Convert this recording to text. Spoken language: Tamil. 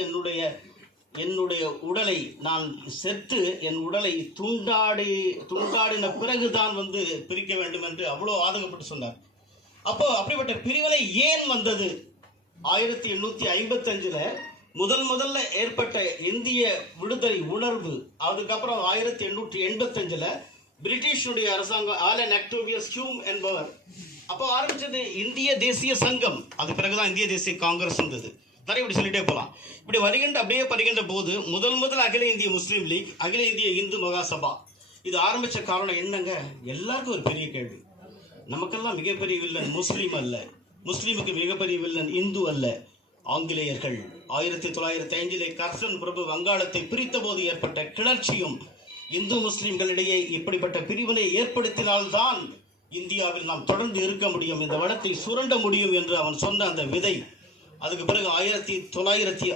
வந்து என்னுடைய உடலை நான் செத்து என் உடலை துண்டாடின பிறகுதான் வந்து பிரிக்க வேண்டும் என்று அவ்வளோ ஆதங்கப்பட்டு சொன்னார். அப்போ அப்படிப்பட்ட பிரிவினை ஏன் வந்தது? 1855 முதல்ல ஏற்பட்ட இந்திய விடுதலை உணர்வு, அதுக்கப்புறம் 1885 பிரிட்டிஷுடைய அரசாங்கம் ஆலன் ஆக்டோவியஸ் ஹியூம் என்பவர் அப்போ ஆரம்பிச்சது இந்திய தேசிய சங்கம். அது பிறகுதான் இந்திய தேசிய காங்கிரஸ் வந்தது. நிறைய இப்படி சொல்லிட்டே போகலாம். இப்படி வருகின்ற போது முதல் அகில இந்திய முஸ்லீம் லீக், அகில இந்திய இந்து மகாசபா இது ஆரம்பித்த காரணம் என்னங்க? எல்லாருக்கும் ஒரு பெரிய கேள்வி. நமக்கெல்லாம் மிகப்பெரிய வில்லன் முஸ்லீம் அல்ல, முஸ்லீமுக்கு மிகப்பெரிய வில்லன் இந்து அல்ல, ஆங்கிலேயர்கள். 1905 கர்சன் பிரபு வங்காளத்தை பிரித்த போது ஏற்பட்ட கிளர்ச்சியும் இந்து முஸ்லீம்களிடையே இப்படிப்பட்ட பிரிவினை ஏற்படுத்தினால்தான் இந்தியாவில் நாம் தொடர்ந்து இருக்க முடியும், இந்த வளத்தை சுரண்ட முடியும் என்று அவன் சொன்ன அந்த விதை. அதுக்கு பிறகு 1906